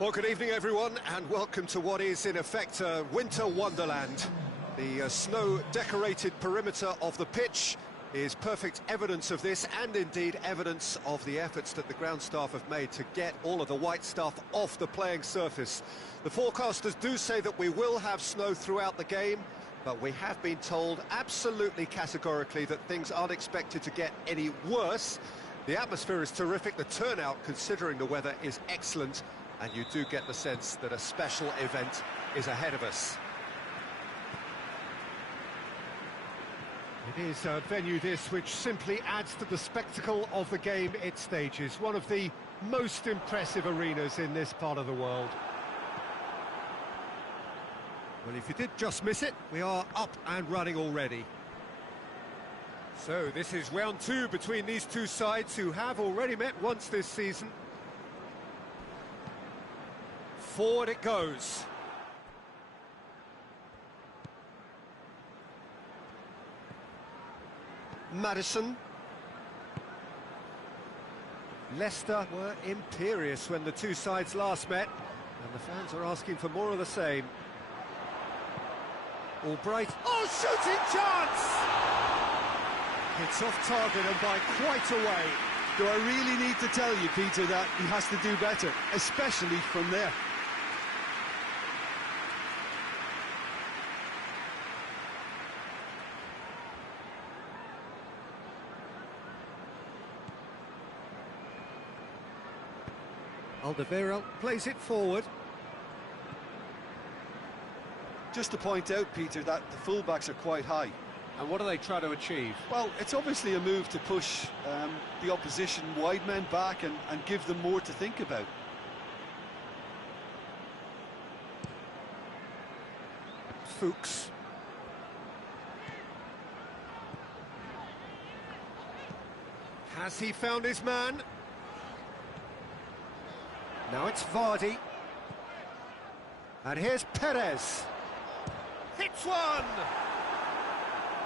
Well, good evening, everyone, and welcome to what is, in effect, a winter wonderland. The snow-decorated perimeter of the pitch is perfect evidence of this, and indeed evidence of the efforts that the ground staff have made to get all of the white stuff off the playing surface. The forecasters do say that we will have snow throughout the game, but we have been told absolutely categorically that things aren't expected to get any worse. The atmosphere is terrific, the turnout, considering the weather, is excellent, and you do get the sense that a special event is ahead of us. It is a venue this which simply adds to the spectacle of the game it stages. One of the most impressive arenas in this part of the world. Well, if you did just miss it, we are up and running already. So this is round two between these two sides who have already met once this season. Forward it goes. Maddison. Leicester were imperious when the two sides last met, and the fans are asking for more of the same. Albright. Oh, shooting chance! It's off target and by quite a way. Do I really need to tell you, Peter, that he has to do better, especially from there? Alderweireld plays it forward. Just to point out, Peter, that the fullbacks are quite high. And what do they try to achieve? Well, it's obviously a move to push the opposition wide men back and give them more to think about. Fuchs. Has he found his man? Now it's Vardy. And here's Perez. Hits one!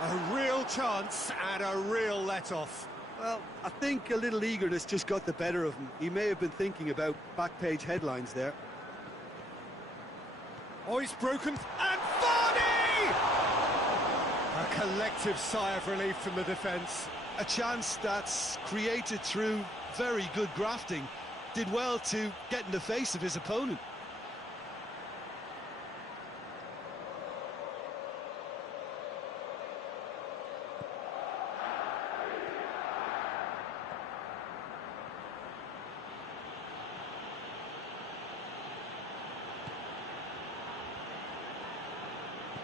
A real chance and a real let-off. Well, I think a little eagerness just got the better of him. He may have been thinking about back-page headlines there. Oh, he's broken. And Vardy! A collective sigh of relief from the defence. A chance that's created through very good grafting. Did well to get in the face of his opponent.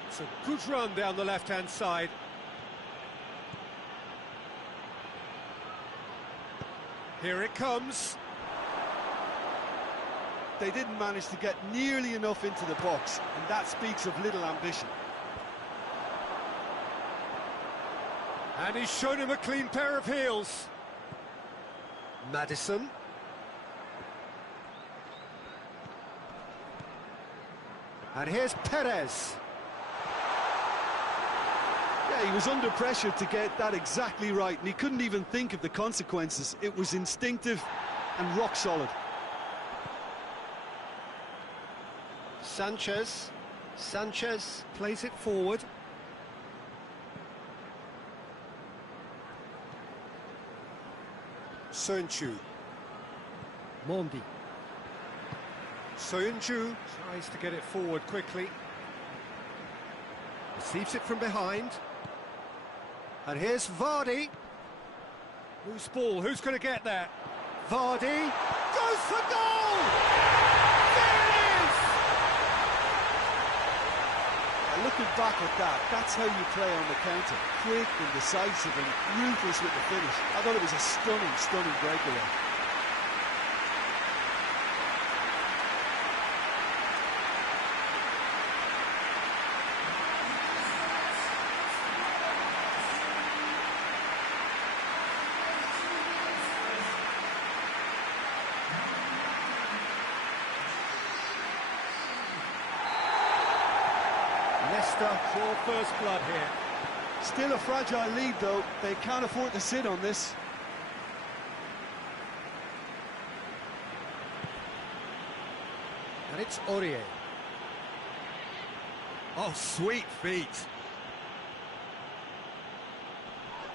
It's a good run down the left-hand side. Here it comes. They didn't manage to get nearly enough into the box, and that speaks of little ambition. And he's shown him a clean pair of heels. Maddison. And here's Perez. Yeah, he was under pressure to get that exactly right, and he couldn't even think of the consequences. It was instinctive and rock solid. Sanchez plays it forward. Soyuncu. Mondi. Soyuncu tries to get it forward quickly. Receives it from behind. And here's Vardy. Loose ball, who's going to get that? Vardy goes for goal! There it is! Looking back at that, that's how you play on the counter. Quick and decisive and ruthless with the finish. I thought it was a stunning, stunning breakaway. Leicester draw first blood here. Still a fragile lead, though. They can't afford to sit on this. And it's Aurier. Oh, sweet feet.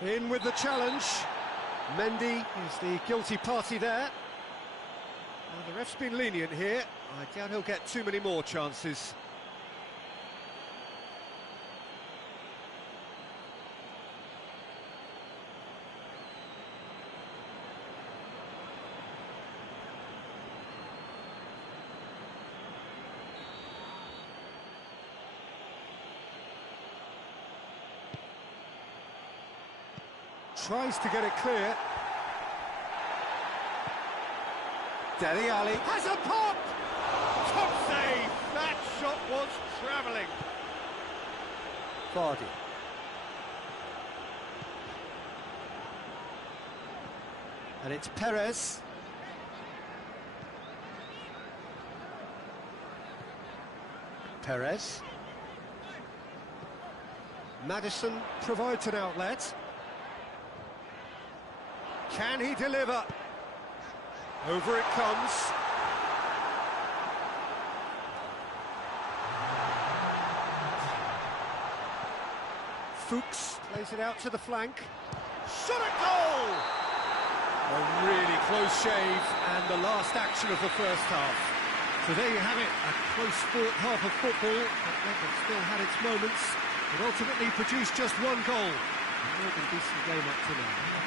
In with the challenge. Mendy is the guilty party there. Well, the ref's been lenient here. I doubt he'll get too many more chances. Tries to get it clear. Dele Alli has a pop! Top save! That shot was travelling. Vardy. And it's Perez. Perez. Maddison provides an outlet. Can he deliver? Over it comes. Fuchs plays it out to the flank. Shot at goal! A really close shave and the last action of the first half. So there you have it, a close-fought half of football, but Leicester still had its moments. It ultimately produced just one goal. A more than decent game up to now.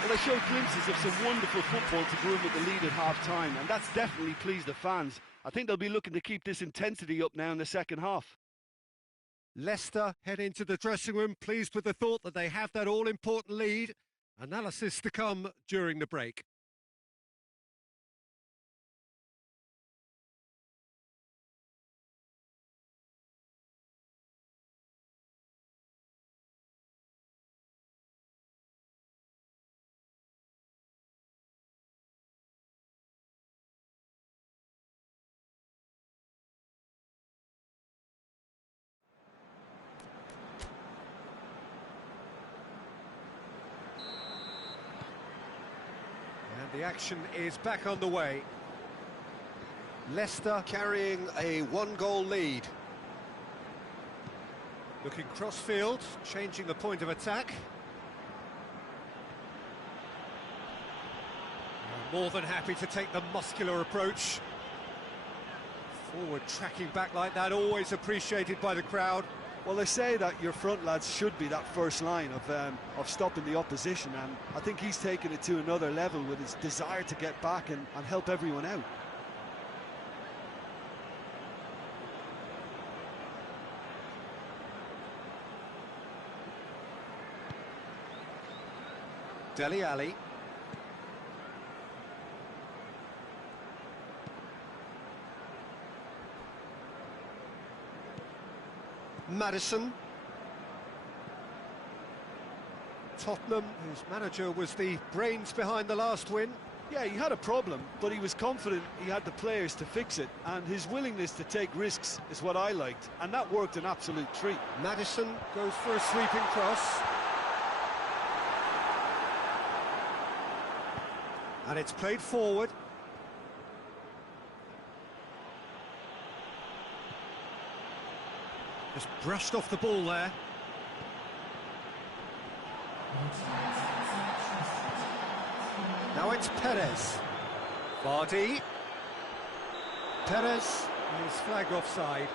Well, they showed glimpses of some wonderful football to go in with the lead at half-time, and that's definitely pleased the fans. I think they'll be looking to keep this intensity up now in the second half. Leicester head into the dressing room pleased with the thought that they have that all-important lead. Analysis to come during the break. The action is back underway. Leicester carrying a one-goal lead. Looking cross-field, changing the point of attack. More than happy to take the muscular approach. Forward tracking back like that, always appreciated by the crowd. Well, they say that your front lads should be that first line of stopping the opposition, and I think he's taken it to another level with his desire to get back and help everyone out. Dele Alli. Maddison. Tottenham, whose manager was the brains behind the last win. Yeah, he had a problem, but he was confident he had the players to fix it, and his willingness to take risks is what I liked, and that worked an absolute treat. Maddison goes for a sweeping cross. And it's played forward. Just brushed off the ball there. Now it's Perez. Vardy. Perez is flagged offside.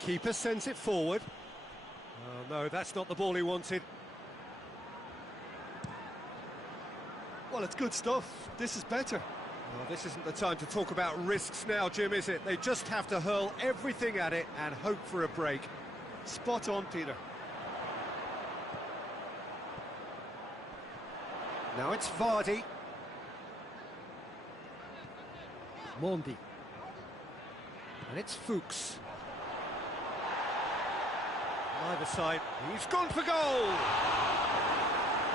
Keeper sends it forward. Oh no, that's not the ball he wanted. Well, it's good stuff. This is better. Well, this isn't the time to talk about risks now, Jim, is it? They just have to hurl everything at it and hope for a break. Spot on, Peter. Now it's Vardy. Mondi. And it's Fuchs. Either side, he's gone for goal!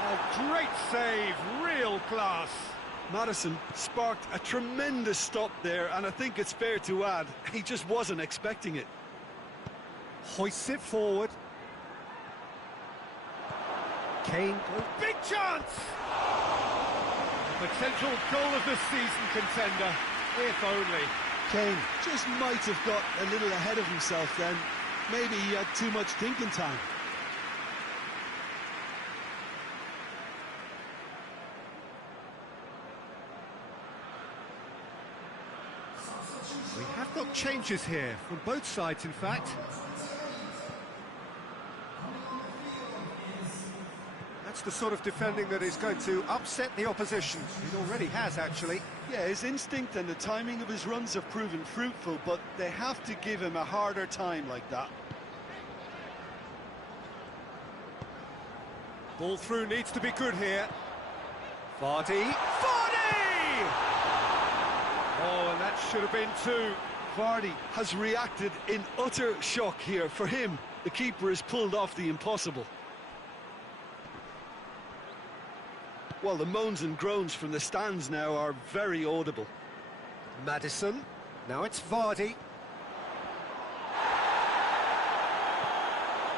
Oh, great save, real class. Maddison sparked a tremendous stop there, and I think it's fair to add, he just wasn't expecting it. Hoists it forward. Kane goes, big chance! Potential goal of the season contender, if only. Kane just might have got a little ahead of himself then. Maybe he had too much thinking time. We have got changes here, from both sides in fact. That's the sort of defending that is going to upset the opposition. It already has, actually. Yeah, his instinct and the timing of his runs have proven fruitful, but they have to give him a harder time like that. Ball through needs to be good here. Vardy! Vardy! Oh, and that should have been two. Vardy has reacted in utter shock here. For him, the keeper has pulled off the impossible. Well, the moans and groans from the stands now are very audible. Maddison, now it's Vardy.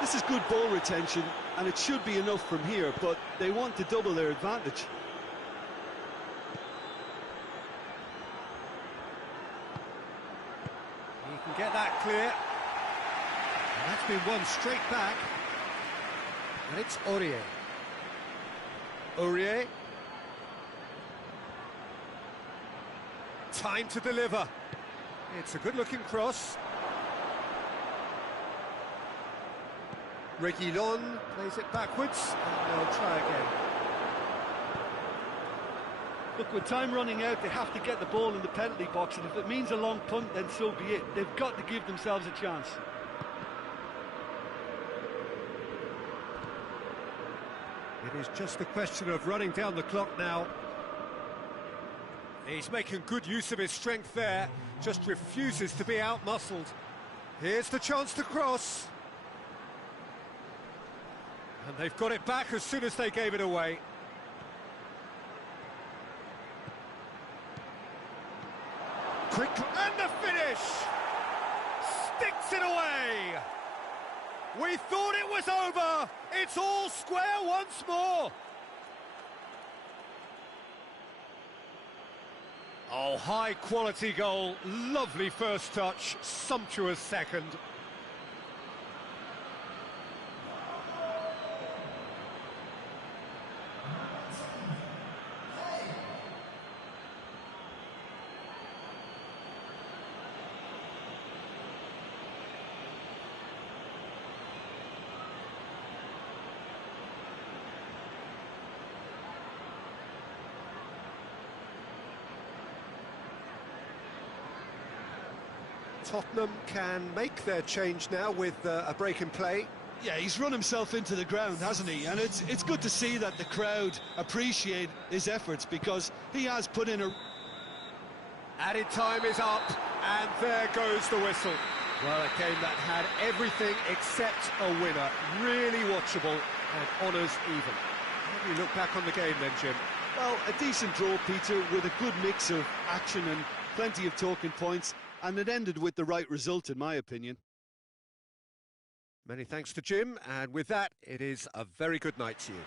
This is good ball retention, and it should be enough from here, but they want to double their advantage. He can get that clear. And that's been won straight back. And it's Aurier. Aurier. Time to deliver. It's a good-looking cross. Reguilon plays it backwards, and they'll try again. Look, with time running out, they have to get the ball in the penalty box, and if it means a long punt, then so be it. They've got to give themselves a chance. It is just a question of running down the clock now. He's making good use of his strength there, just refuses to be out-muscled. Here's the chance to cross. And they've got it back as soon as they gave it away. Quick, and the finish! Sticks it away! We thought it was over! It's all square once more! Oh, high-quality goal, lovely first touch, sumptuous second. Tottenham can make their change now with a break in play. Yeah, he's run himself into the ground, hasn't he? And it's good to see that the crowd appreciate his efforts, because he has put in a... Added time is up, and there goes the whistle. Well, a game that had everything except a winner. Really watchable and honours even. How do you look back on the game then, Jim? Well, a decent draw, Peter, with a good mix of action and plenty of talking points, and it ended with the right result, in my opinion. Many thanks to Jim, and with that, it is a very good night to you.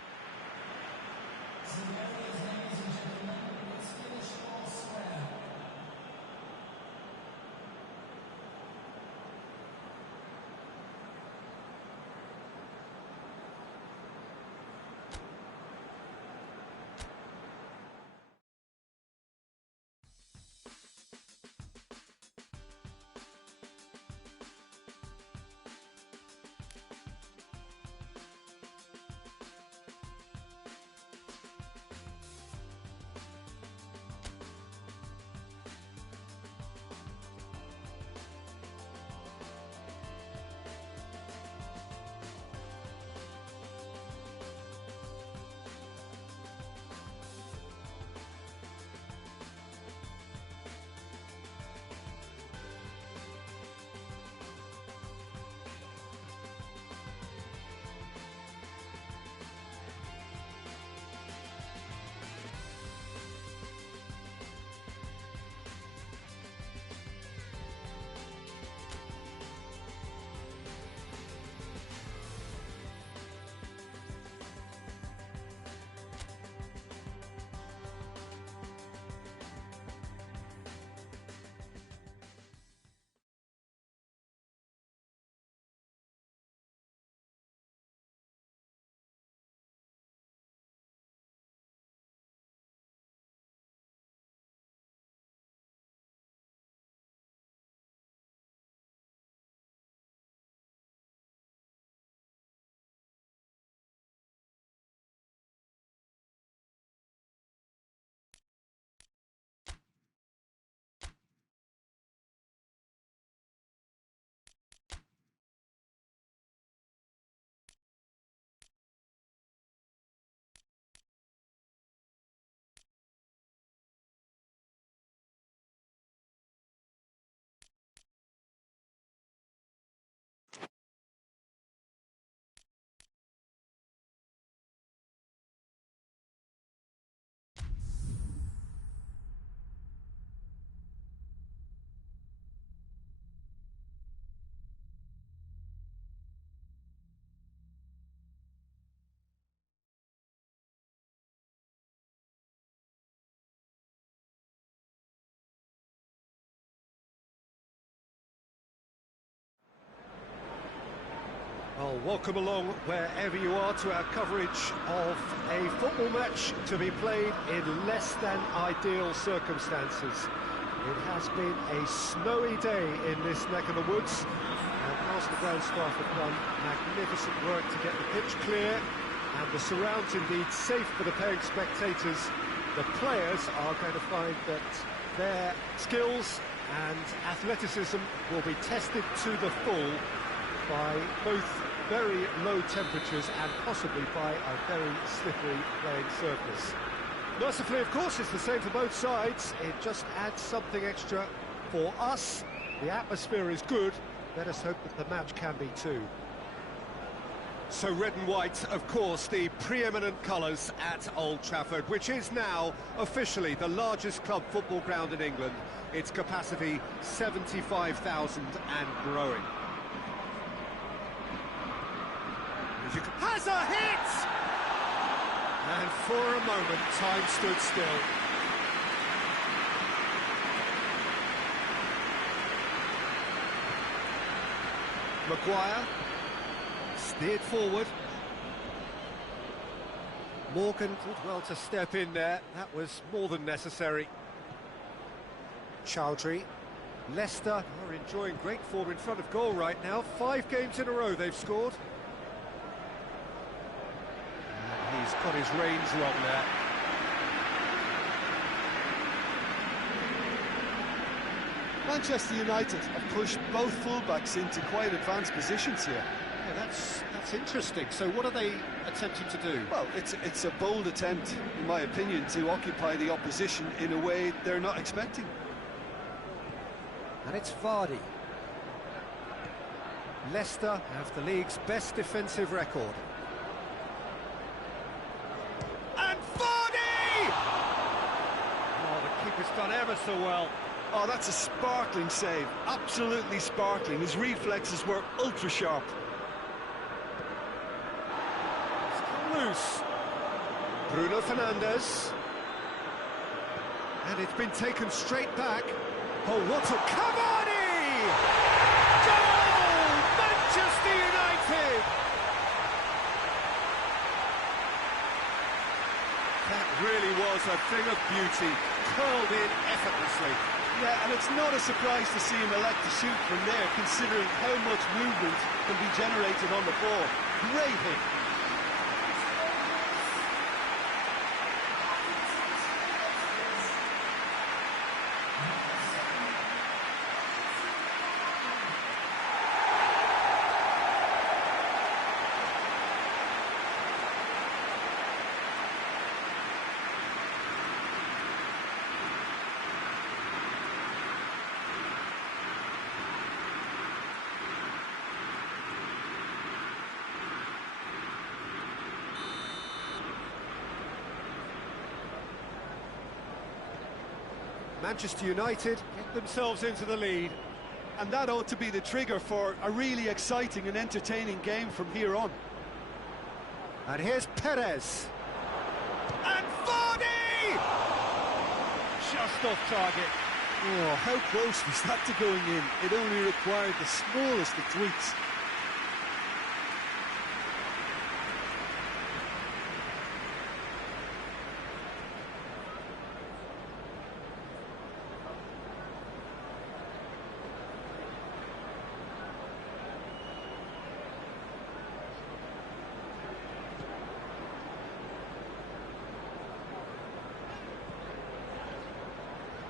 Well, welcome along wherever you are to our coverage of a football match to be played in less than ideal circumstances. It has been a snowy day in this neck of the woods, and whilst the ground staff have done magnificent work to get the pitch clear and the surrounds indeed safe for the paying spectators, the players are going to find that their skills and athleticism will be tested to the full by both very low temperatures and possibly by a very slippery playing surface. Mercifully, of course, it's the same for both sides. It just adds something extra for us. The atmosphere is good. Let us hope that the match can be too. So red and white, of course, the preeminent colours at Old Trafford, which is now officially the largest club football ground in England. Its capacity 75,000 and growing. Has a hit! And for a moment, time stood still. Maguire steered forward. Morgan did well to step in there. That was more than necessary. Chowdhury. Leicester are enjoying great form in front of goal right now. 5 games in a row they've scored. And he's got his reins wrong there. Manchester United have pushed both fullbacks into quite advanced positions here. Yeah, that's interesting. So what are they attempting to do? Well, it's a bold attempt, in my opinion, to occupy the opposition in a way they're not expecting. And it's Vardy. Leicester have the league's best defensive record. And Vardy! Oh, the keeper's done ever so well. Oh, that's a sparkling save. Absolutely sparkling. His reflexes were ultra sharp. It's come loose. Bruno Fernandes. And it's been taken straight back. Oh, what a Cavani! Goal! Manchester United! That really was a thing of beauty, curled in effortlessly. Yeah, and it's not a surprise to see him elect to shoot from there, considering how much movement can be generated on the ball. Great hit. Manchester United get themselves into the lead. And that ought to be the trigger for a really exciting and entertaining game from here on. And here's Perez. And Vardy! Just off target. Oh, how close was that to going in? It only required the smallest of tweaks.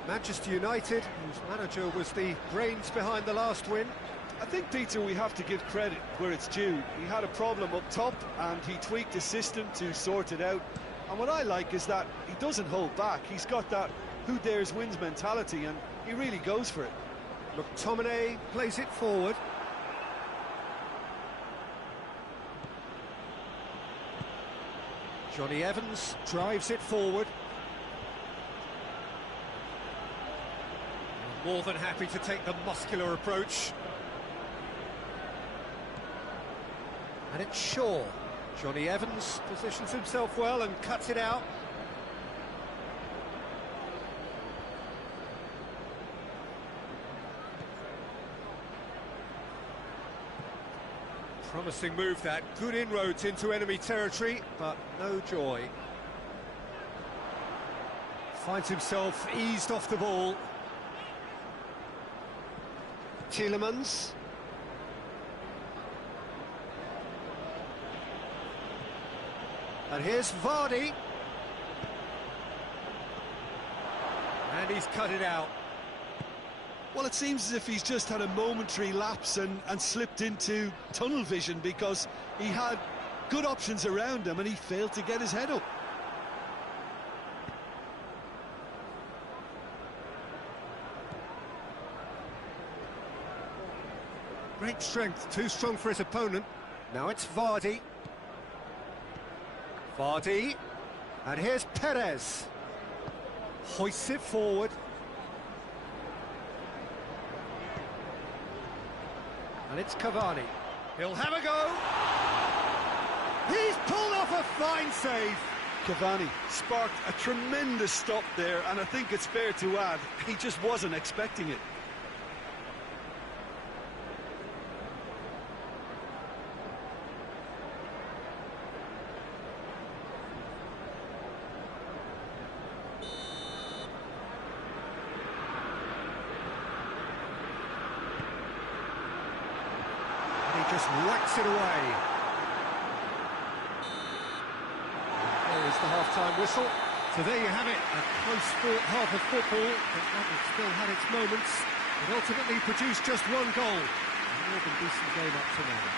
Manchester United, whose manager was the brains behind the last win. I think, Peter, we have to give credit where it's due. He had a problem up top and he tweaked his system to sort it out. And what I like is that he doesn't hold back. He's got that who dares wins mentality and he really goes for it. McTominay plays it forward. Johnny Evans drives it forward. More than happy to take the muscular approach. And it's Shaw. Johnny Evans positions himself well and cuts it out. Promising move that, good inroads into enemy territory, but no joy. Finds himself eased off the ball. Tielemans. And here's Vardy. And he's cut it out. Well, it seems as if he's just had a momentary lapse and slipped into tunnel vision, because he had good options around him and he failed to get his head up. Great strength, too strong for his opponent. Now it's Vardy. Vardy. And here's Perez. Hoists it forward. And it's Cavani. He'll have a go. He's pulled off a fine save. Cavani sparked a tremendous stop there, and I think it's fair to add, he just wasn't expecting it. Just whacks it away. There is the half-time whistle. So there you have it, a close-fought half of football, but one that still had its moments, but ultimately produced just one goal. A more than decent game up to now.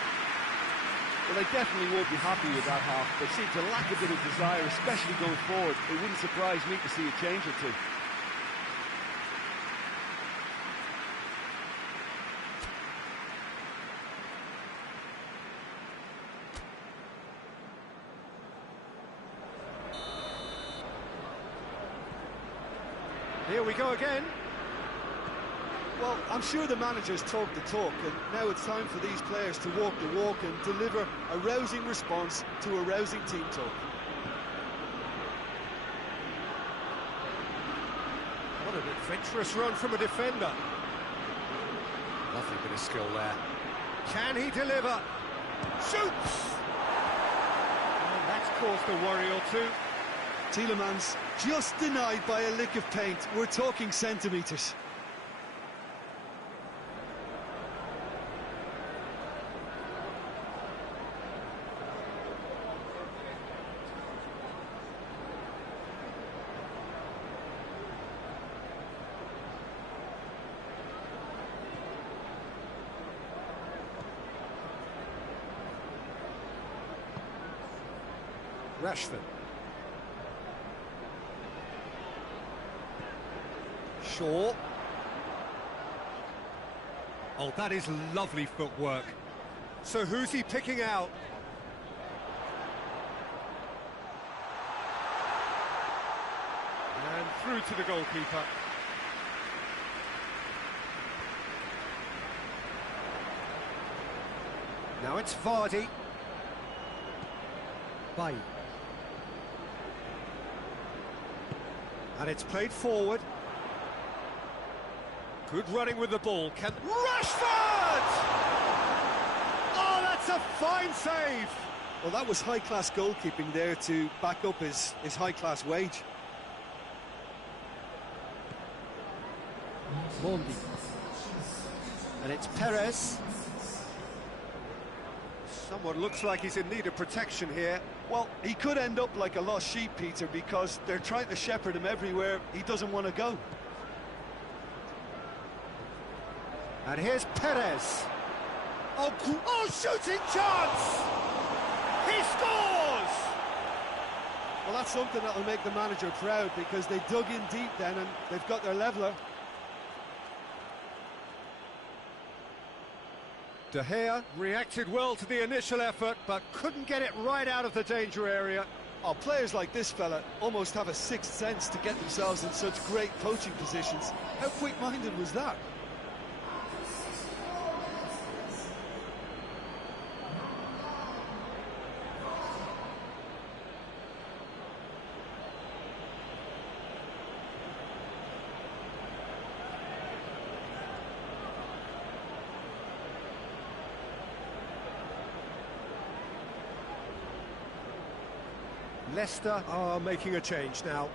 Well, they definitely won't be happy with that half. They seem to lack a bit of desire, especially going forward. It wouldn't surprise me to see a change or two. Here we go again. Well, I'm sure the manager's talked the talk, and now it's time for these players to walk the walk and deliver a rousing response to a rousing team talk. What an adventurous run from a defender. Lovely bit of skill there. Can he deliver? Shoots! And that's caused a worry or two. Tielemans just denied by a lick of paint. We're talking centimetres. Rashford. Shaw. Oh, that is lovely footwork. So who's he picking out? And through to the goalkeeper. Now it's Vardy. Bay. And it's played forward. Good running with the ball. Can Rashford! Oh, that's a fine save! Well, that was high-class goalkeeping there to back up his high-class wage. Mondi. And it's Perez. Someone looks like he's in need of protection here. Well, he could end up like a lost sheep, Peter, because they're trying to shepherd him everywhere he doesn't want to go. And here's Perez. Oh, shooting chance! He scores! Well, that's something that'll make the manager proud, because they dug in deep then and they've got their leveller. De Gea reacted well to the initial effort, but couldn't get it right out of the danger area. Oh, players like this fella almost have a sixth sense to get themselves in such great coaching positions. How quick-minded was that? Leicester are making a change now.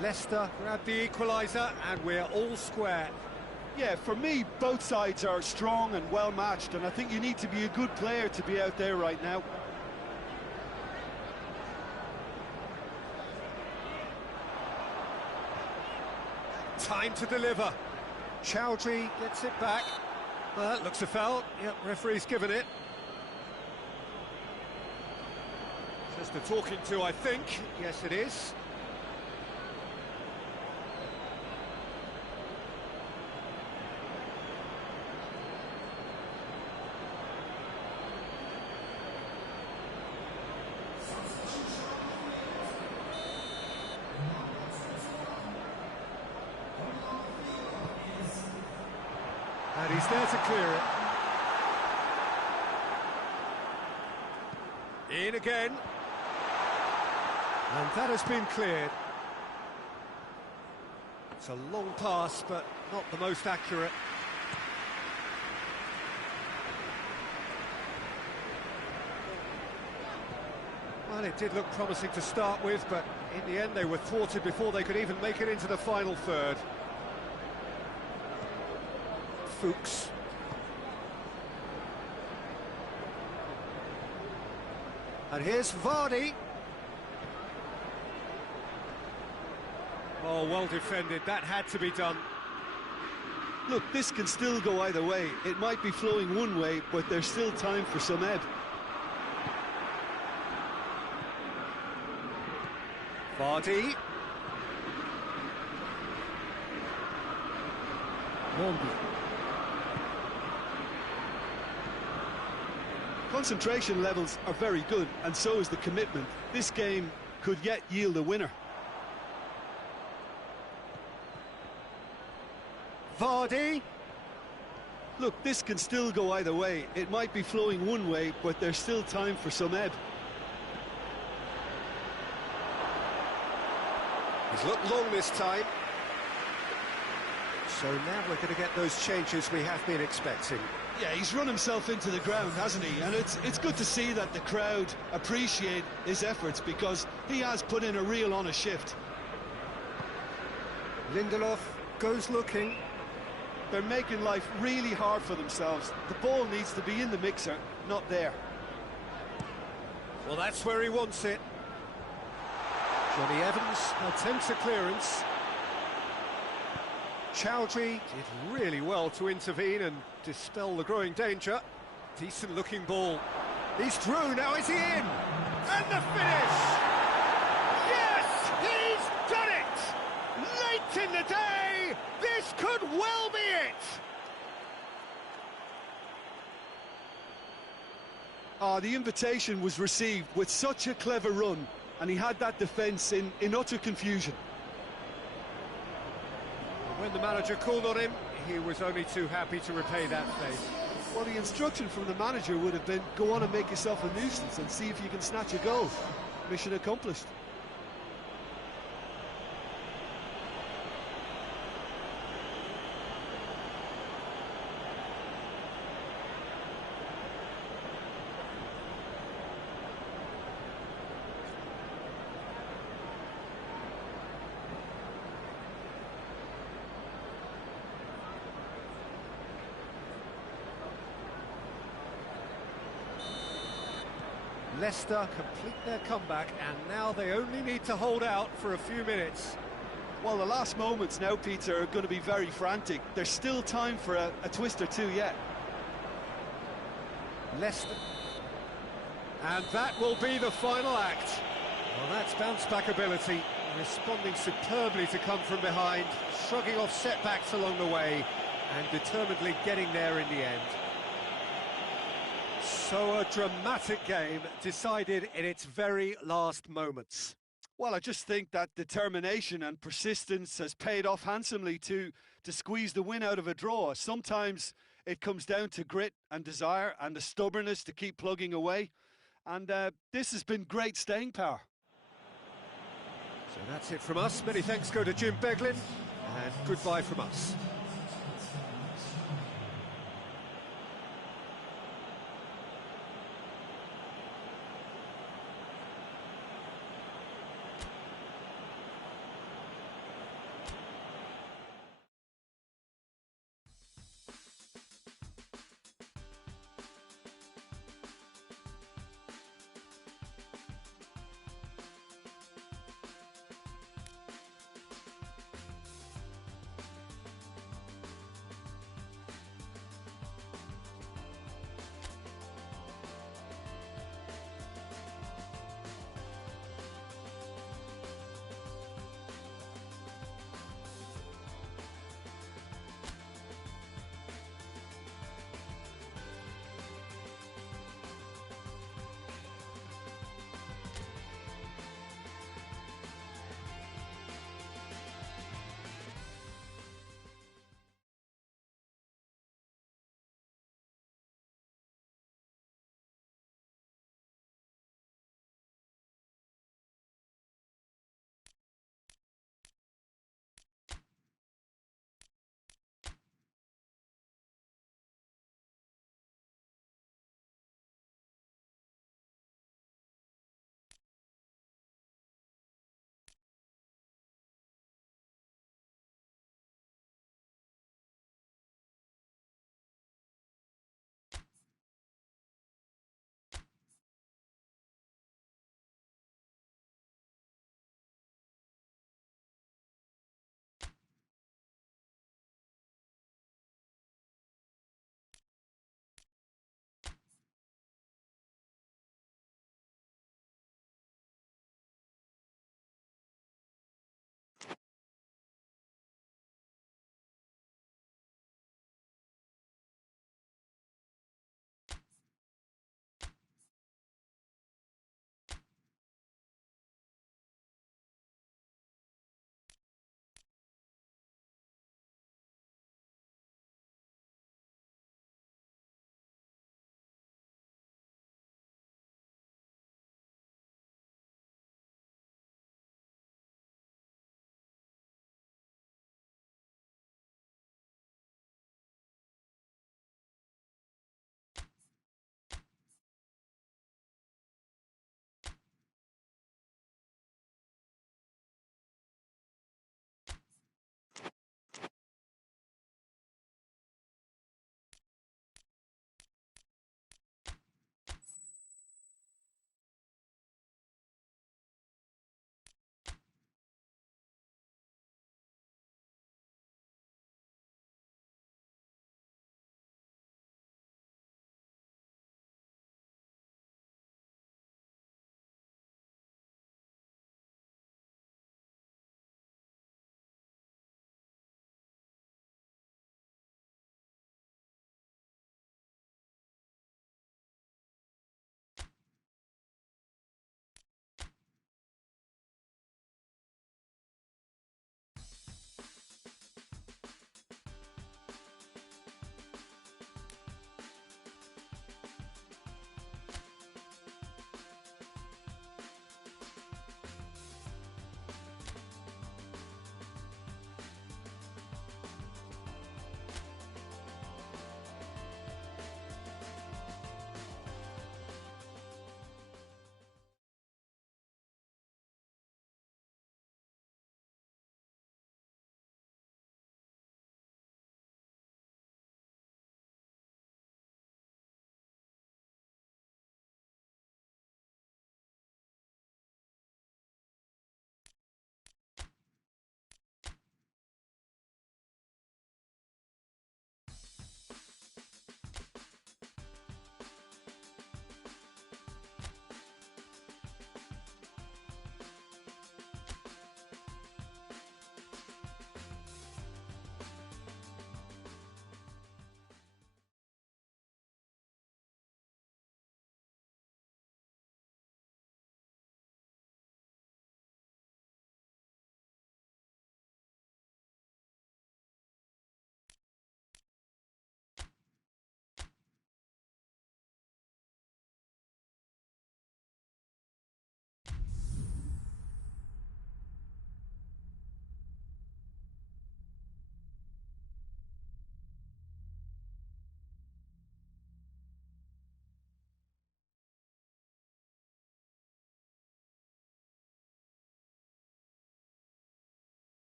Leicester grab the equaliser and we're all square. Yeah, for me, both sides are strong and well matched, and I think you need to be a good player to be out there right now. Time to deliver. Chowdhury gets it back. Well, that looks a foul. Yep, referee's given it. Just a talking to, I think. Yes, it is. And he's there to clear it. In again. And that has been cleared. It's a long pass, but not the most accurate. Well, it did look promising to start with, but in the end they were thwarted before they could even make it into the final third. Fuchs. And here's Vardy. Oh, well defended. That had to be done. Look, this can still go either way. It might be flowing one way, but there's still time for some ebb. Vardy. Concentration levels are very good, and so is the commitment. This game could yet yield a winner. Vardy. Look, this can still go either way. It might be flowing one way, but there's still time for some ebb. He's looked long this time. So now we're going to get those changes we have been expecting. Yeah, he's run himself into the ground, hasn't he? And it's good to see that the crowd appreciate his efforts, because he has put in a real honest shift. Lindelof goes looking. They're making life really hard for themselves. The ball needs to be in the mixer, not there. Well, that's where he wants it. Johnny Evans attempts a clearance. Chowdhury did really well to intervene and dispel the growing danger. Decent looking ball. He's through, now is he in? And the finish! Yes, he's done it! Late in the day, this could well be it! The invitation was received with such a clever run, and he had that defence in utter confusion. When the manager called on him, he was only too happy to repay that favour. Well, the instruction from the manager would have been, go on and make yourself a nuisance and see if you can snatch a goal. Mission accomplished. Leicester complete their comeback, and now they only need to hold out for a few minutes. Well, the last moments now, Peter, are going to be very frantic. There's still time for a twist or two yet. Leicester. And that will be the final act. Well, that's bounce-back ability, responding superbly to come from behind, shrugging off setbacks along the way, and determinedly getting there in the end. So a dramatic game decided in its very last moments. Well, I just think that determination and persistence has paid off handsomely to squeeze the win out of a draw. Sometimes it comes down to grit and desire and the stubbornness to keep plugging away. And this has been great staying power. So that's it from us. Many thanks go to Jim Beglin, and goodbye from us.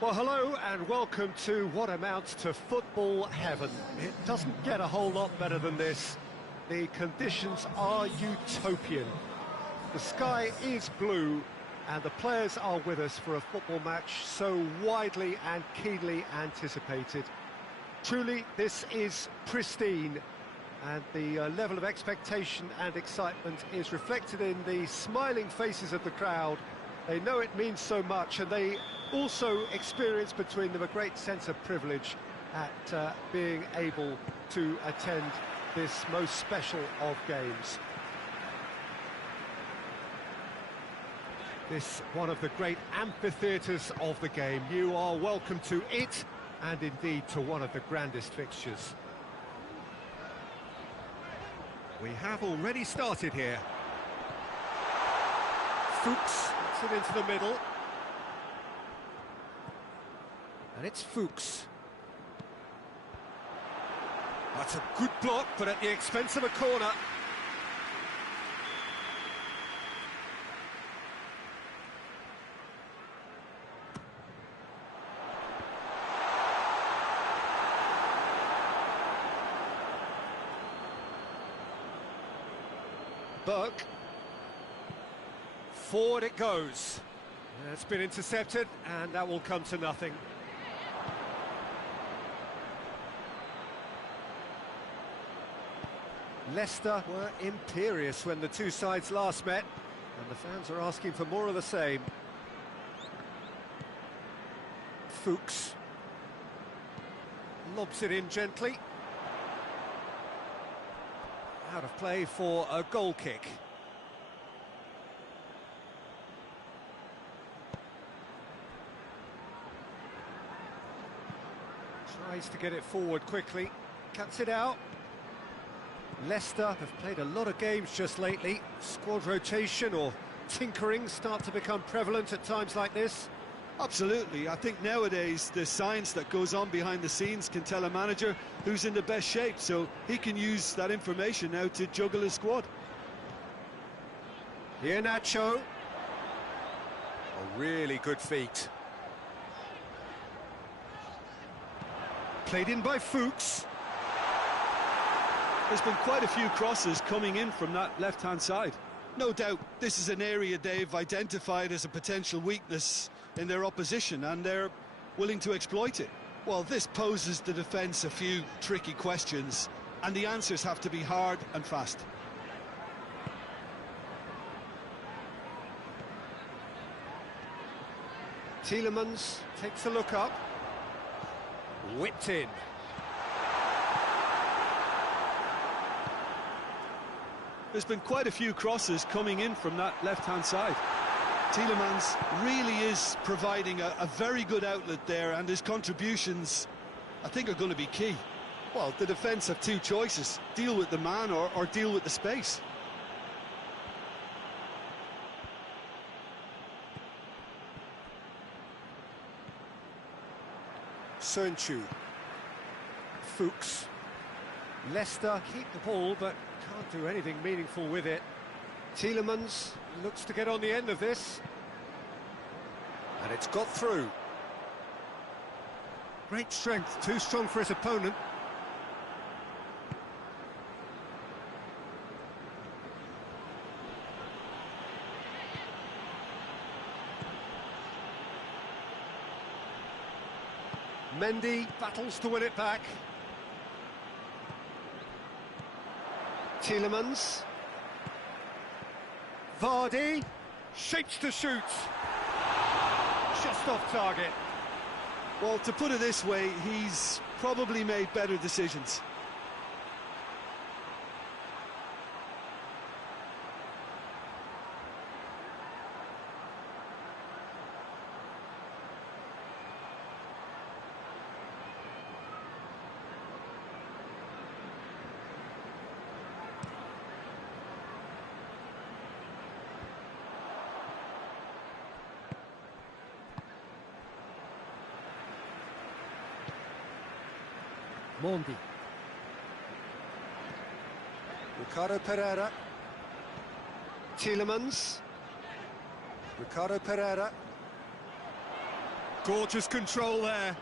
Well, hello and welcome to what amounts to football heaven. It doesn't get a whole lot better than this. The conditions are utopian. The sky is blue and the players are with us for a football match so widely and keenly anticipated. Truly, this is pristine, and the level of expectation and excitement is reflected in the smiling faces of the crowd. They know it means so much, and they also experience between them a great sense of privilege at being able to attend this most special of games. This one of the great amphitheatres of the game. You are welcome to it, and indeed to one of the grandest fixtures. We have already started here. Fuchs gets it into the middle. And it's Fuchs. That's a good block, but at the expense of a corner. Burke. Forward it goes. It's been intercepted, and that will come to nothing. Leicester were imperious when the two sides last met, and the fans are asking for more of the same. Fuchs lobs it in gently. Out of play for a goal kick. Tries to get it forward quickly, cuts it out. Leicester have played a lot of games just lately. Squad rotation or tinkering start to become prevalent at times like this. Absolutely. I think nowadays the science that goes on behind the scenes can tell a manager who's in the best shape, so he can use that information now to juggle his squad. Here Nacho. A really good feat. Played in by Fuchs. There's been quite a few crosses coming in from that left-hand side. No doubt this is an area they've identified as a potential weakness in their opposition, and they're willing to exploit it. Well, this poses the defence a few tricky questions, and the answers have to be hard and fast. Tielemans takes a look up. Whipped in. There's been quite a few crosses coming in from that left-hand side. Tielemans really is providing a very good outlet there, and his contributions, I think, are going to be key. Well, the defence have two choices: deal with the man or deal with the space. Sönchu. Fuchs. Leicester keep the ball, but can't do anything meaningful with it. Tielemans looks to get on the end of this. And it's got through. Great strength, too strong for his opponent. Mendy battles to win it back. Tielemans. Vardy shapes to shoot. Just off target. Well, to put it this way, he's probably made better decisions. Mondi. Ricardo Pereira. Tielemans. Ricardo Pereira. Gorgeous control there.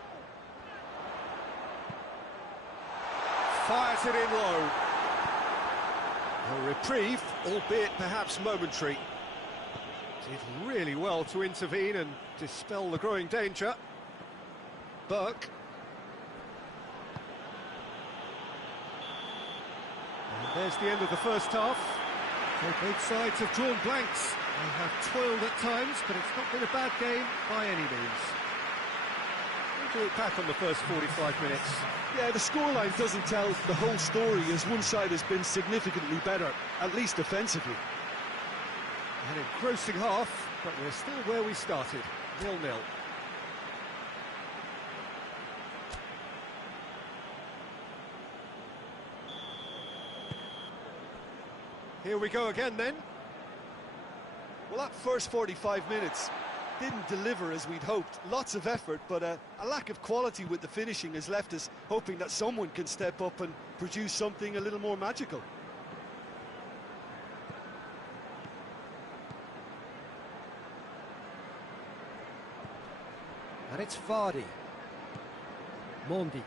Fires it in low. A reprieve, albeit perhaps momentary. Did really well to intervene and dispel the growing danger. Burke. And there's the end of the first half. So both sides have drawn blanks. They have toiled at times, but it's not been a bad game by any means. We'll look back on the first 45 minutes. Yeah, the scoreline doesn't tell the whole story, as one side has been significantly better, at least offensively. An engrossing half, but we're still where we started, 0-0. Here we go again then. Well, that first 45 minutes didn't deliver as we'd hoped. Lots of effort, but a lack of quality with the finishing has left us hoping that someone can step up and produce something a little more magical. And it's Vardy. Mondi.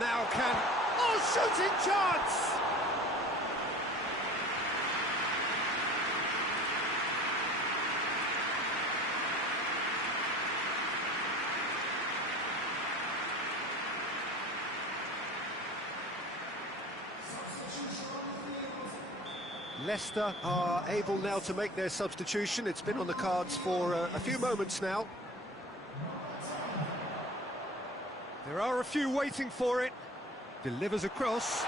Now can... Oh, shooting chance! Leicester are able now to make their substitution. It's been on the cards for a few moments now. There are a few waiting for it. Delivers across.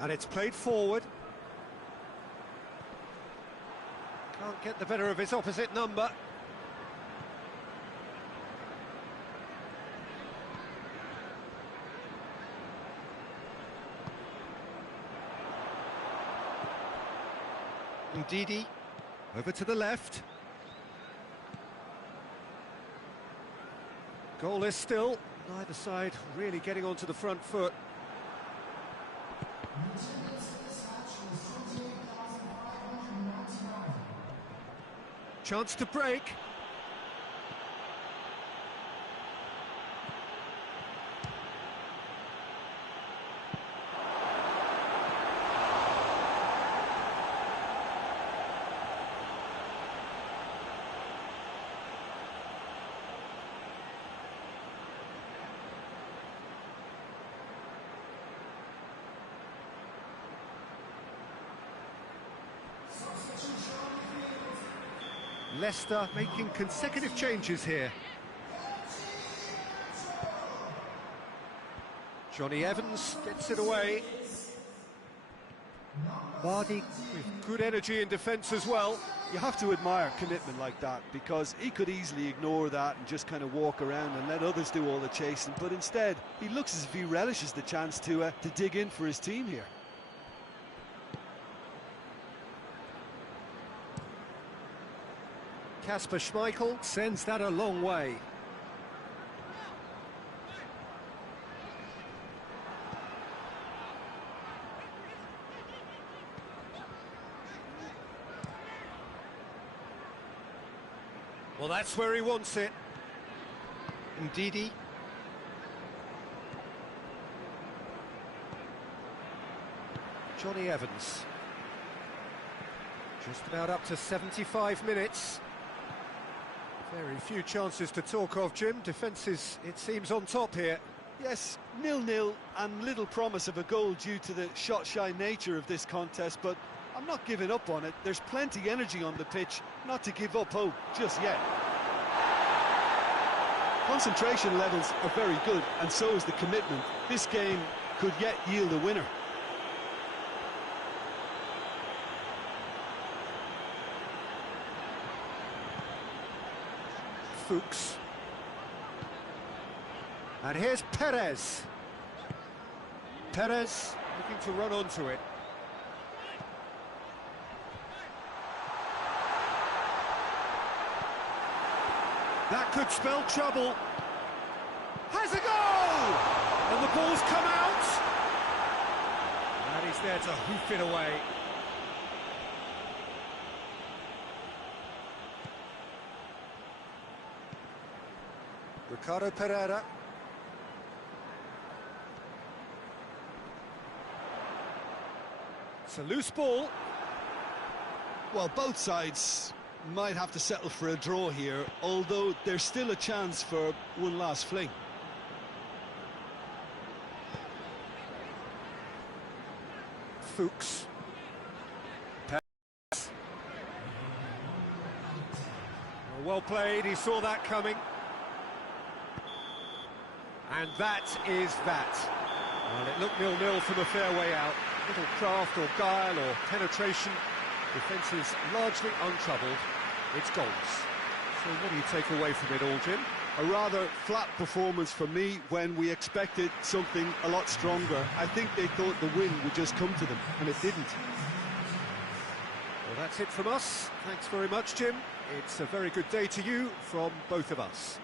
And it's played forward. Can't get the better of his opposite number. Ndidi, over to the left. Goalless still, neither side really getting onto the front foot. Chance to break. Leicester making consecutive changes here. Johnny Evans gets it away. Vardy with good energy in defence as well. You have to admire commitment like that, because he could easily ignore that and just kind of walk around and let others do all the chasing, but instead he looks as if he relishes the chance to dig in for his team here. Kasper Schmeichel sends that a long way. Well, that's where he wants it. Ndidi. Johnny Evans. Just about up to 75 minutes. Very few chances to talk of, Jim. Defence is, it seems, on top here. Yes, 0-0 and little promise of a goal due to the shot-shy nature of this contest, but I'm not giving up on it. There's plenty energy on the pitch, not to give up hope just yet. Concentration levels are very good, and so is the commitment. This game could yet yield a winner. Fuchs. And here's Perez. Perez looking to run onto it. That could spell trouble. has a goal! And the ball's come out! And he's there to hoof it away. Ricardo Pereira. It's a loose ball. Well, both sides might have to settle for a draw here, although there's still a chance for one last fling. Fuchs. Well played, he saw that coming. And that is that. Well, it looked 0-0 from a fair way out. Little craft or guile or penetration. Defence is largely untroubled. It's goals. So what do you take away from it all, Jim? A rather flat performance for me when we expected something a lot stronger. I think they thought the win would just come to them, and it didn't. Well, that's it from us. Thanks very much, Jim. It's a very good day to you from both of us.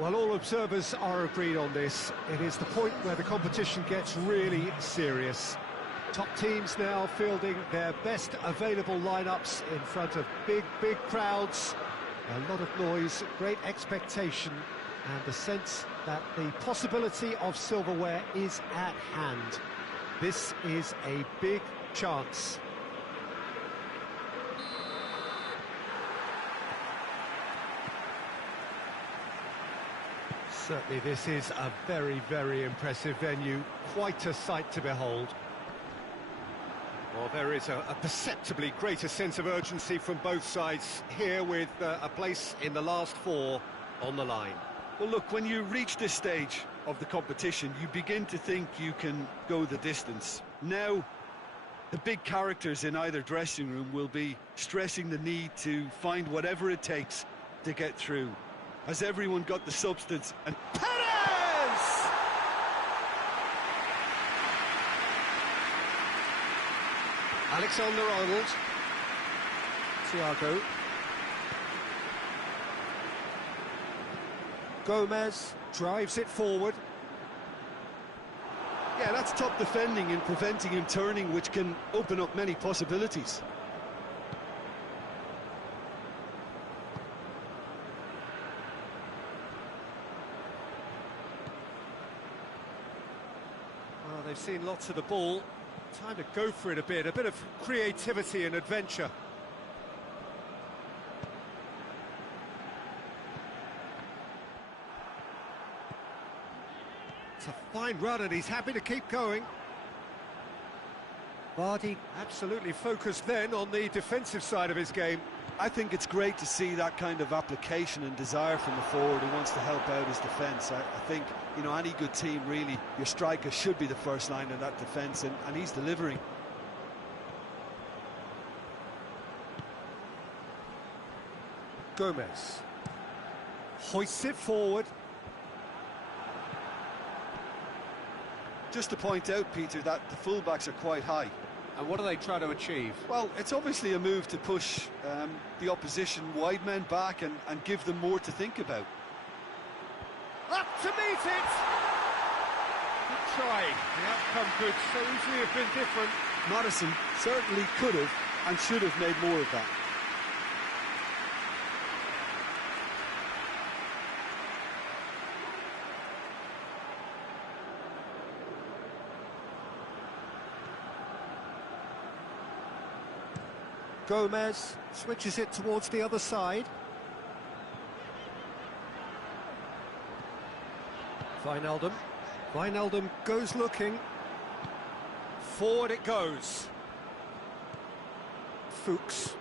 Well, all observers are agreed on this. It is the point where the competition gets really serious. Top teams now fielding their best available lineups in front of big crowds. A lot of noise, great expectation, and the sense that the possibility of silverware is at hand. This is a big chance. Certainly this is a very impressive venue, quite a sight to behold. Well, there is a perceptibly greater sense of urgency from both sides here, with a place in the last four on the line. Well, look, when you reach this stage of the competition, you begin to think you can go the distance. Now, the big characters in either dressing room will be stressing the need to find whatever it takes to get through. Has everyone got the substance? And Perez! Alexander-Arnold. Thiago. Gomez drives it forward. Yeah, that's top defending and preventing him turning, which can open up many possibilities. Well, they've seen lots of the ball. Time to go for it a bit of creativity and adventure. It's a fine run and he's happy to keep going. Vardy. Absolutely focused then on the defensive side of his game. I think it's great to see that kind of application and desire from a forward who wants to help out his defence. I think, you know, any good team, really, your striker should be the first line of that defence, and he's delivering. Gomez hoists it forward. Just to point out, Peter, that the fullbacks are quite high. And what are they trying to achieve? Well, it's obviously a move to push the opposition wide men back and give them more to think about. Up to meet it! Good try. The outcome could so easily have been different. Madison certainly could have and should have made more of that. Gomez switches it towards the other side. Wijnaldum. Wijnaldum goes looking. Forward it goes. Fuchs.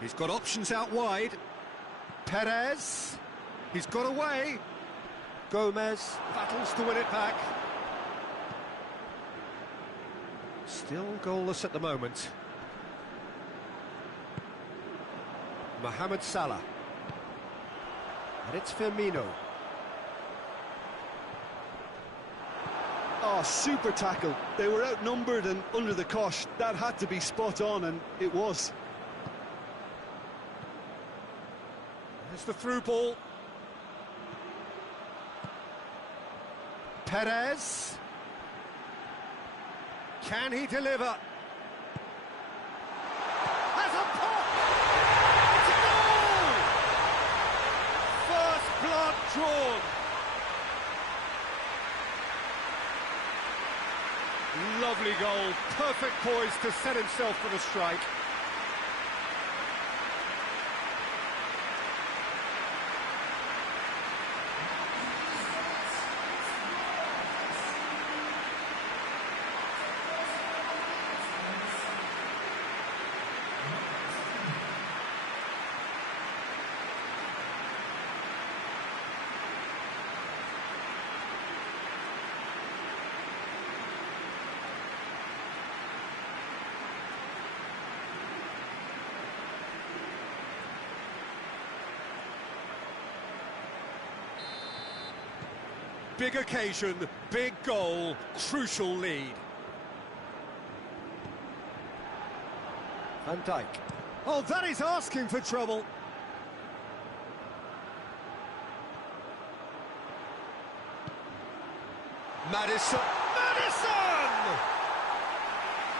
He's got options out wide. Perez. He's got away. Gomez Battles to win it back. still goalless at the moment. Mohamed Salah. And it's Firmino. Oh, super tackle. They were outnumbered and under the cosh. That had to be spot on, and it was. There's the through ball. Perez. Can he deliver? Has a pop! It's a goal! First blood drawn. Lovely goal. Perfect poise to set himself for the strike. Big occasion, big goal, crucial lead. Van Dijk. Oh, that is asking for trouble. Madison! Madison!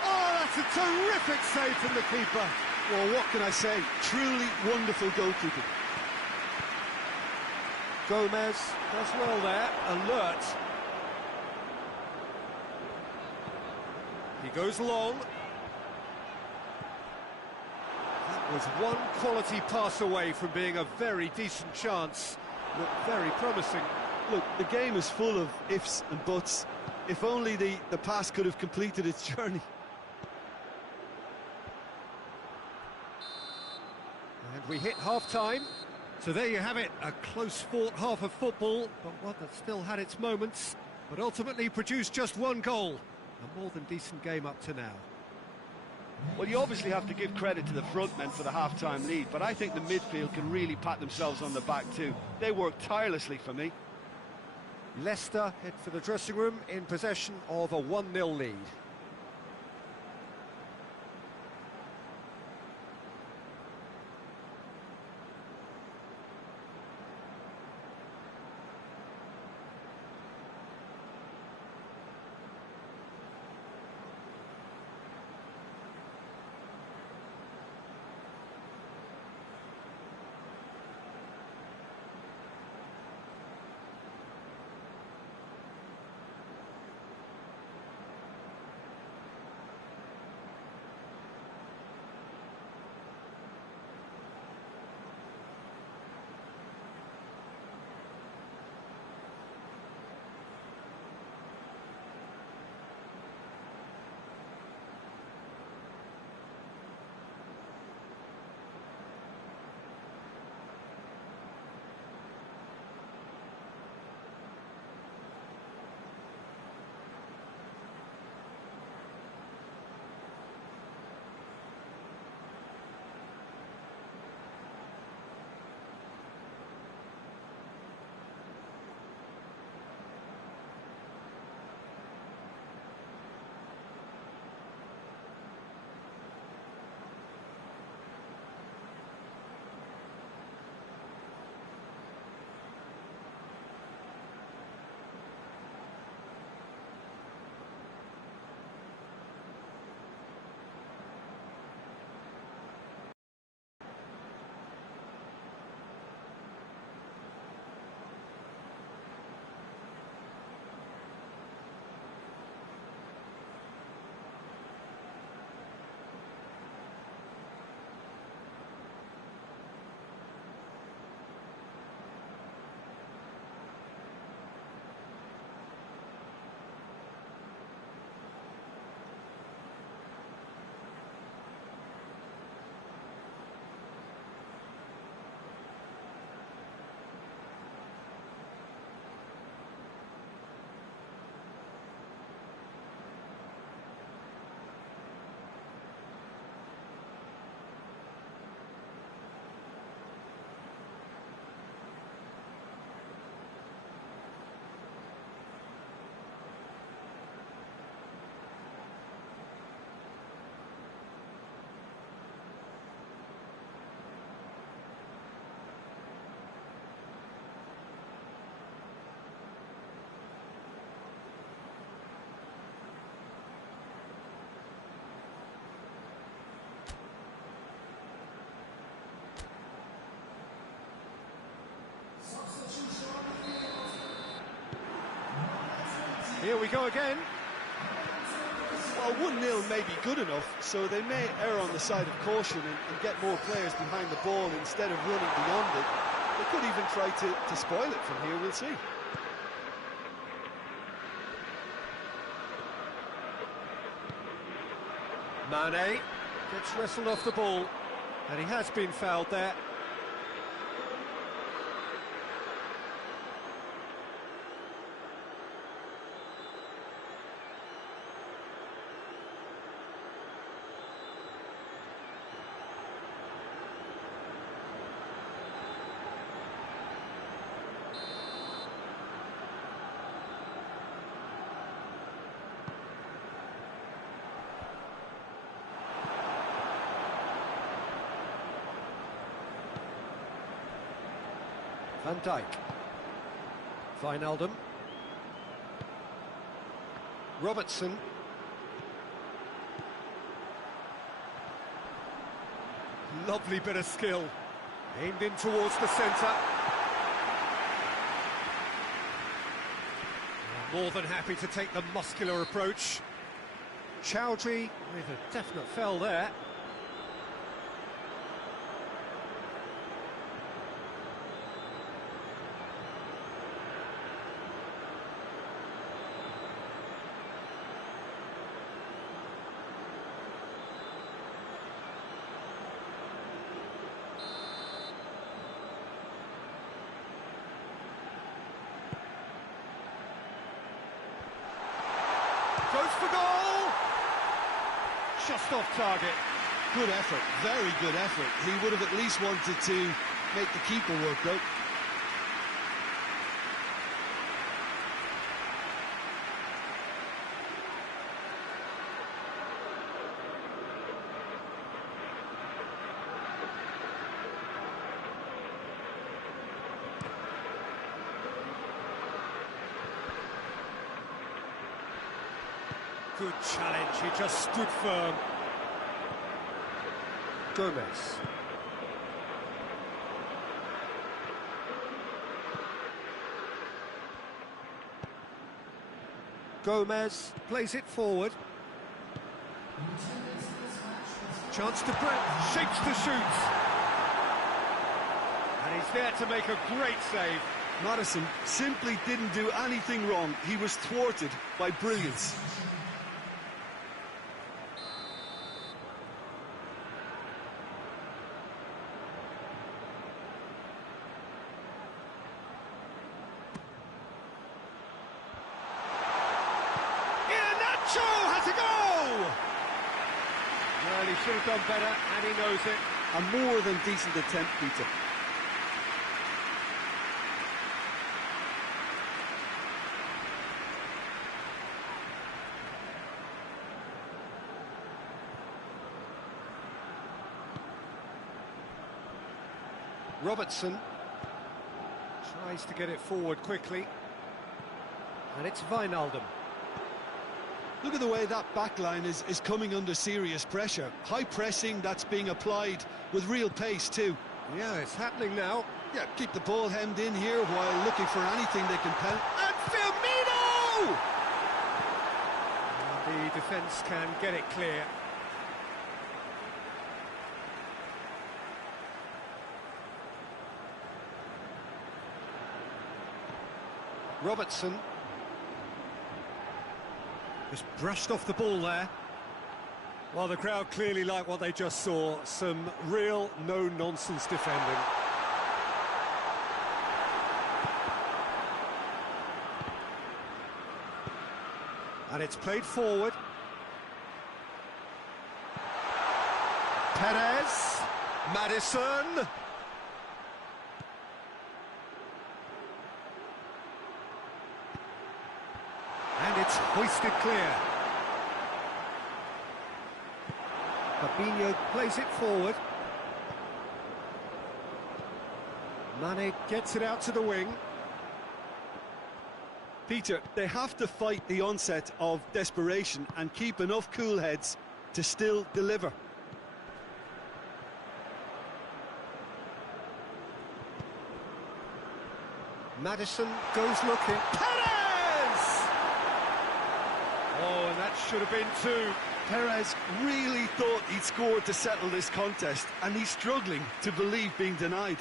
Oh, that's a terrific save from the keeper. Well, what can I say? Truly wonderful goalkeeping. Gomez does well there, alert. He goes long. That was one quality pass away from being a very decent chance. Looked very promising. Look, the game is full of ifs and buts. If only the pass could have completed its journey. And we hit half-time. So there you have it, a close-fought half of football, but one that still had its moments, but ultimately produced just one goal. A more than decent game up to now. Well, you obviously have to give credit to the front men for the half-time lead, but I think the midfield can really pat themselves on the back too. They work tirelessly for me. Leicester head for the dressing room in possession of a 1-0 lead. Here we go again. Well, 1-0 may be good enough, so they may err on the side of caution and get more players behind the ball instead of running beyond it. They could even try to spoil it from here, we'll see. Mane gets wrestled off the ball, and he has been fouled there. Van Dijk. Wijnaldum. Robertson. Lovely bit of skill. Aimed in towards the centre. More than happy to take the muscular approach. Chowdhury with a definite foul there. for goal! Just off target. Good effort, very good effort. He would have at least wanted to make the keeper work, though. Good challenge, he just stood firm. Gomez. Gomez plays it forward. Chance to break, shapes to shoot. And he's there to make a great save. Maddison simply didn't do anything wrong. He was thwarted by brilliance. Has a go! Well, he should have done better, and he knows it. A more than decent attempt, Peter. Robertson tries to get it forward quickly, and it's Wijnaldum. Look at the way that back line is coming under serious pressure. High pressing that's being applied with real pace too. Yeah, it's happening now. Yeah, keep the ball hemmed in here while looking for anything they can pound. And Firmino! And the defence can get it clear. Robertson. Just brushed off the ball there. Well, the crowd clearly like what they just saw. Some real no-nonsense defending. And it's played forward. Perez. Maddison. And it's hoisted clear. Fabinho plays it forward. Mane gets it out to the wing. Peter, they have to fight the onset of desperation and keep enough cool heads to still deliver. Maddison goes looking. Perez! Oh, and that should have been two. Perez really thought he'd scored to settle this contest, and he's struggling to believe being denied.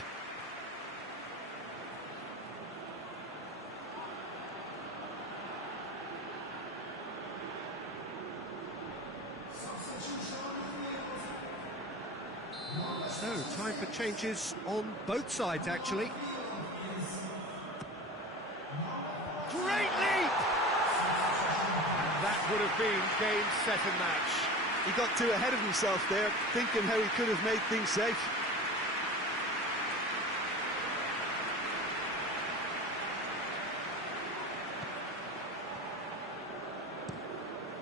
So, time for changes on both sides, actually. Great leap! And that would have been game, set and match. He got too ahead of himself there, thinking how he could have made things safe.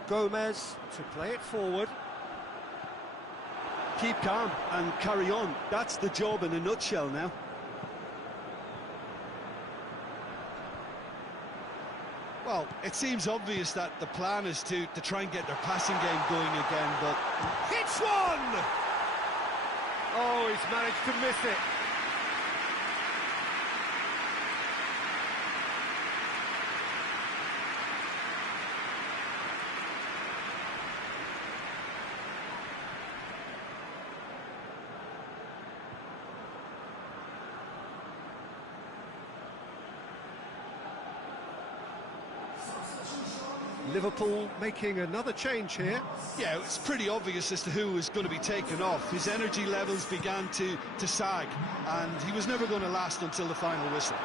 Gomez to play it forward. Keep calm and carry on. That's the job in a nutshell now. Well, it seems obvious that the plan is to try and get their passing game going again, but... Hits one! Oh, he's managed to miss it. Liverpool making another change here. Yeah, it's pretty obvious as to who was going to be taken off. His energy levels began to sag, and he was never going to last until the final whistle.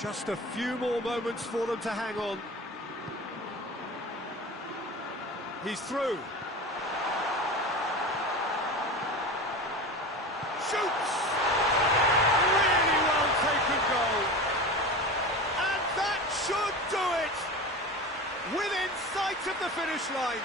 Just a few more moments for them to hang on. He's through. Shoots! Really well taken goal. And that should do it! Within sight of the finish line.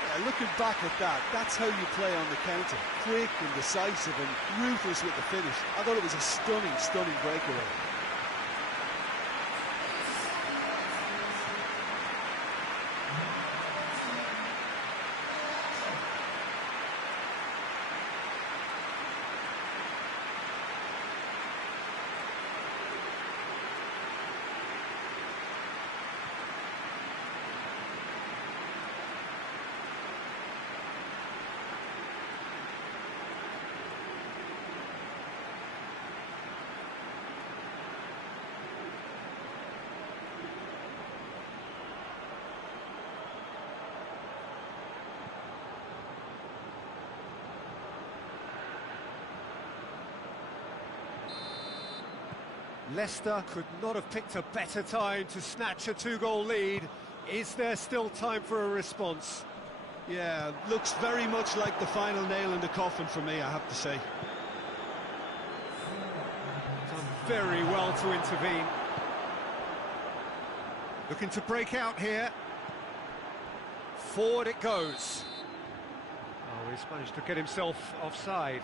Yeah, looking back at that, that's how you play on the counter. Quick and decisive and ruthless with the finish. I thought it was a stunning, stunning breakaway. Leicester could not have picked a better time to snatch a two-goal lead. Is there still time for a response? Yeah, looks very much like the final nail in the coffin for me, I have to say. Done very well to intervene. Looking to break out here. Forward it goes. Oh, he's managed to get himself offside.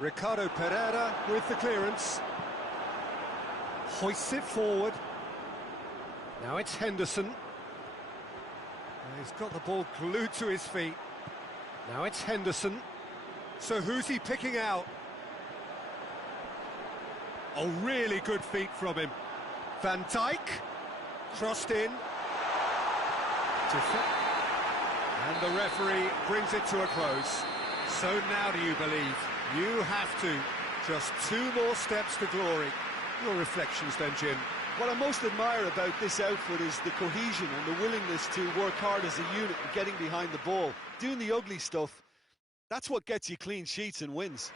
Ricardo Pereira with the clearance. Hoists it forward. Now it's Henderson. He's got the ball glued to his feet. Now it's Henderson. So who's he picking out? Oh, really good feet from him. Van Dijk. Crossed in. And the referee brings it to a close. So now do you believe? You have to. Just 2 more steps to glory. Your reflections then, Jim? What I most admire about this outfit is the cohesion and the willingness to work hard as a unit and getting behind the ball. Doing the ugly stuff, that's what gets you clean sheets and wins.